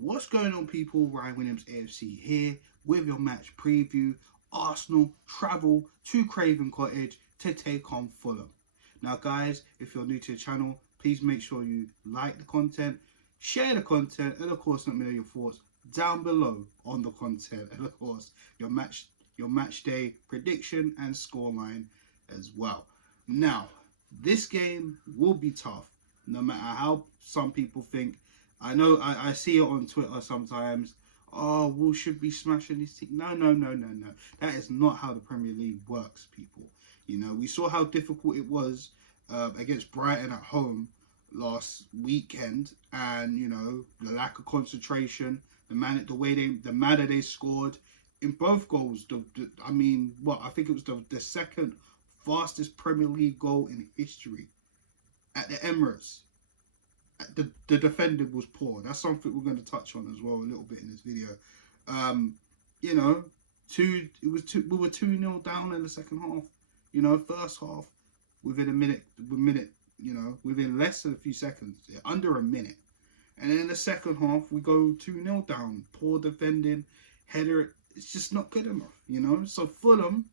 What's going on, people? Ryan Williams AFC here with your match preview. Arsenal travel to Craven Cottage to take on Fulham. Now guys, if you're new to the channel, please make sure you like the content, share the content, and of course let me know your thoughts down below on the content, and of course your match day prediction and scoreline as well. Now, this game will be tough, no matter how some people think. I know I see it on Twitter sometimes. Oh, we should be smashing this team. No. That is not how the Premier League works, people. You know, we saw how difficult it was against Brighton at home last weekend, and you know the lack of concentration, the manner they scored in both goals. I think it was the second fastest Premier League goal in history at the Emirates. The defending was poor. That's something we're going to touch on as well a little bit in this video. You know, we were 2-0 down in the second half. You know, first half within within less than a few seconds, under a minute. And then in the second half, we go 2-0 down. Poor defending, header. It's just not good enough, you know. So Fulham,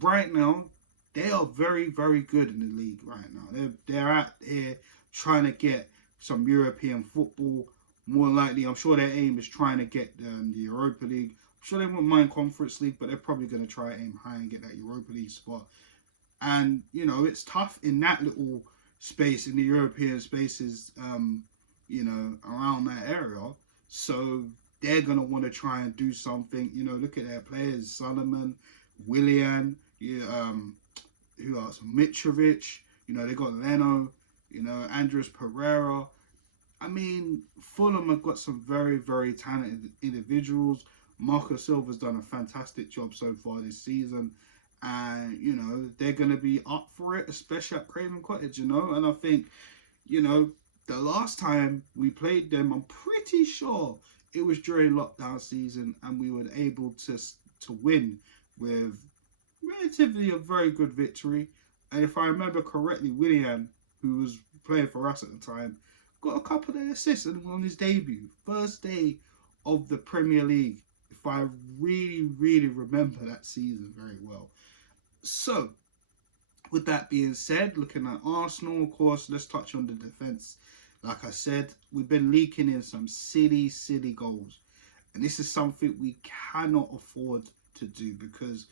right now, they are very, very good in the league right now. They're out here trying to get some European football. More likely, I'm sure their aim is trying to get the Europa League. I'm sure they won't mind Conference League, but they're probably going to try to aim high and get that Europa League spot. And, you know, it's tough in that little space, in the European spaces, you know, around that area. So they're going to want to try and do something. You know, look at their players, Solomon, Willian, who else? Mitrovic. You know, they got Leno. You know, Andres Pereira. I mean, Fulham have got some very, very talented individuals. Marco Silva's done a fantastic job so far this season. And, you know, they're going to be up for it, especially at Craven Cottage, you know. And I think, you know, the last time we played them, I'm pretty sure it was during lockdown season, and we were able to win with relatively a very good victory. And if I remember correctly, Willian, who was playing for us at the time, got a couple of assists on his debut. First day of the Premier League, if I really, really remember that season very well. So, with that being said, looking at Arsenal, of course, let's touch on the defence. Like I said, we've been leaking in some silly goals. And this is something we cannot afford to do, because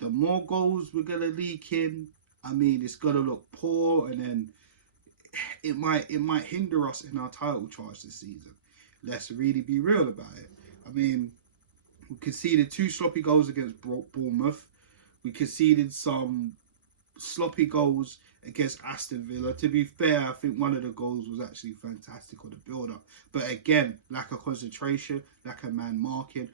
the more goals we're going to leak in, I mean, it's going to look poor, and then it might hinder us in our title charge this season. Let's really be real about it. I mean, we conceded 2 sloppy goals against Bournemouth. We conceded some sloppy goals against Aston Villa. To be fair, I think one of the goals was actually fantastic on the build-up. But again, lack of concentration, lack of man marking.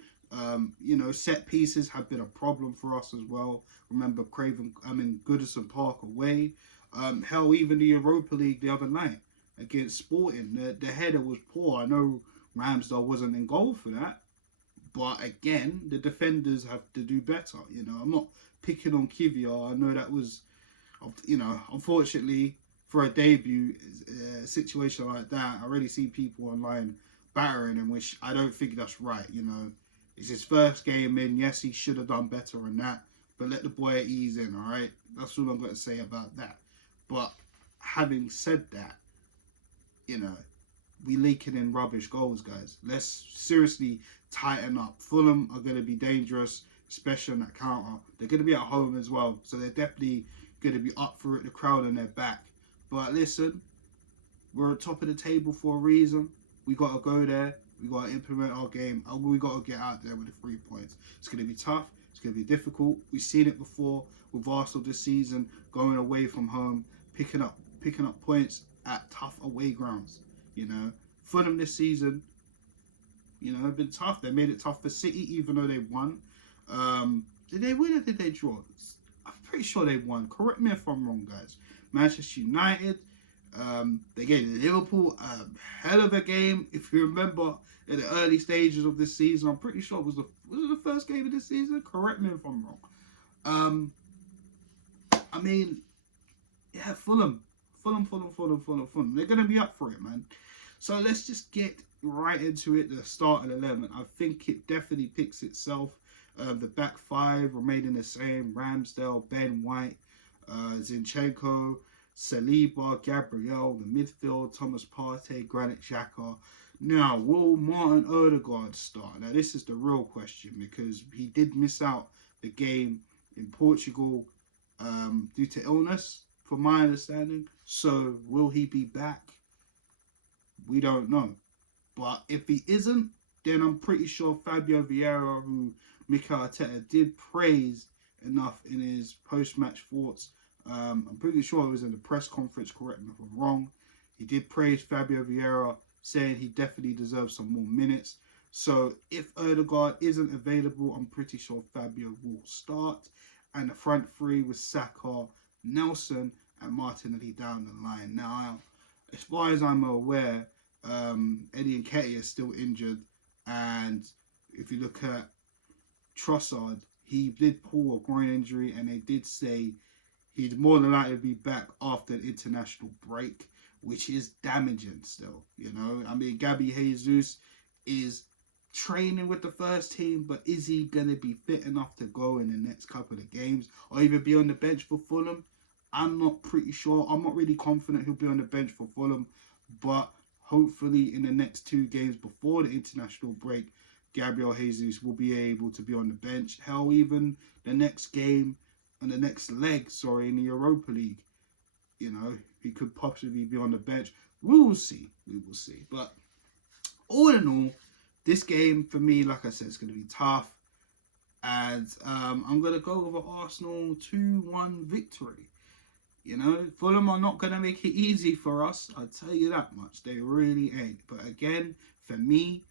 You know, set pieces have been a problem for us as well. Remember Goodison Park away. Hell, even the Europa League the other night against Sporting, the header was poor. I know Ramsdale wasn't in goal for that, but again, the defenders have to do better. You know, I'm not picking on Kivior. I know that was, you know, unfortunately for a debut situation like that, I already see people online battering him, which I don't think that's right. You know, it's his first game in. Yes, he should have done better than that, but let the boy ease in. All right, that's all I'm going to say about that. But having said that, you know, we leaking in rubbish goals, guys. Let's seriously tighten up. Fulham are going to be dangerous, especially on that counter. They're going to be at home as well, so they're definitely going to be up for it, the crowd on their back. But listen, we're at top of the table for a reason. We got to go there. We got to implement our game. And we got to get out there with the 3 points. It's going to be tough. It's going to be difficult. We've seen it before with Arsenal this season, going away from home, picking up points at tough away grounds. You know, Fulham this season, you know, have been tough. They made it tough for City, even though they won. Did they win or did they draw? I'm pretty sure they won. Correct me if I'm wrong, guys. Manchester United, they gave Liverpool a hell of a game. If you remember, in the early stages of this season, I'm pretty sure was it the first game of this season? Correct me if I'm wrong. I mean, yeah, Fulham. They're going to be up for it, man. So let's just get right into it, the start of 11, I think it definitely picks itself. The back five remaining the same: Ramsdale, Ben White, Zinchenko, Saliba, Gabriel. The midfield: Thomas Partey, Granit Xhaka. Now, will Martin Odegaard start? Now, this is the real question, because he did miss out the game in Portugal due to illness, from my understanding. So, will he be back? We don't know. But if he isn't, then I'm pretty sure Fabio Vieira, who Mikel Arteta did praise enough in his post-match thoughts, I'm pretty sure it was in the press conference, correct me if I'm wrong, he did praise Fabio Vieira, saying he definitely deserves some more minutes. So if Odegaard isn't available, I'm pretty sure Fabio will start. And the front three with Saka, Nelson, and Martinelli down the line. Now, as far as I'm aware, Eddie Nketiah is still injured, and if you look at Trossard, he did pull a groin injury, and they did say he's more than likely to be back after an international break, which is damaging still. You know, I mean, Gabby Jesus is training with the first team, but is he going to be fit enough to go in the next couple of games, or even be on the bench for Fulham? I'm not pretty sure. I'm not really confident he'll be on the bench for Fulham, but hopefully in the next 2 games before the international break, Gabriel Jesus will be able to be on the bench. Hell, even the next game and the next leg, in the Europa League, you know, he could possibly be on the bench. We will see. We will see. But all in all, this game for me, like I said, it's going to be tough. And I'm going to go with an Arsenal 2-1 victory. You know, Fulham are not going to make it easy for us. I'll tell you that much. They really ain't. But again, for me,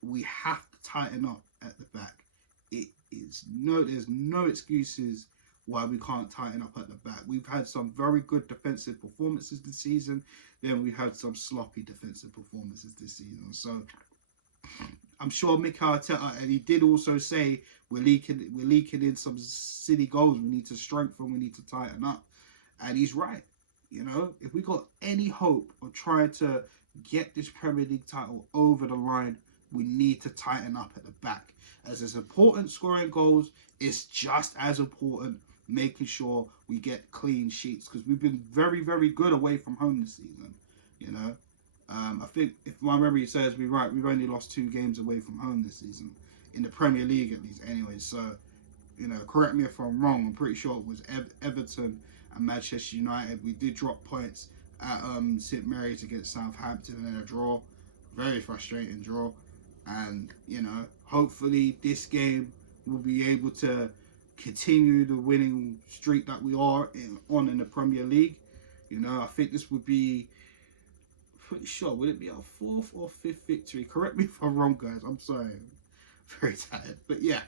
we have to tighten up at the back. There's no excuses why we can't tighten up at the back. We've had some very good defensive performances this season. Then we've had some sloppy defensive performances this season. So I'm sure Mikel Arteta, and he did also say we're leaking in some silly goals. We need to strengthen. We need to tighten up. And he's right. You know, if we got any hope of trying to get this Premier League title over the line, we need to tighten up at the back. As it's important scoring goals, it's just as important making sure we get clean sheets, because we've been very, very good away from home this season. You know, I think if my memory serves me right, we've only lost 2 games away from home this season, in the Premier League at least anyway. So, you know, correct me if I'm wrong, I'm pretty sure it was Everton and Manchester United. We did drop points at St Mary's against Southampton in a draw. Very frustrating draw. And, you know, hopefully this game will be able to continue the winning streak that we are on in the Premier League. You know, I think this would be, pretty sure, would it be our 4th or 5th victory? Correct me if I'm wrong, guys. I'm sorry. I'm very tired. But yeah,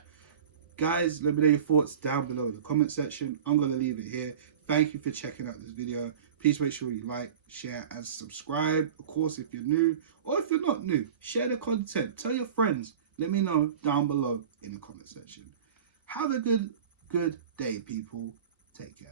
guys, let me know your thoughts down below in the comment section. I'm going to leave it here. Thank you for checking out this video. Please make sure you like, share, and subscribe. Of course, if you're new, or if you're not new, share the content. Tell your friends. Let me know down below in the comment section. Have a good day, people. Take care.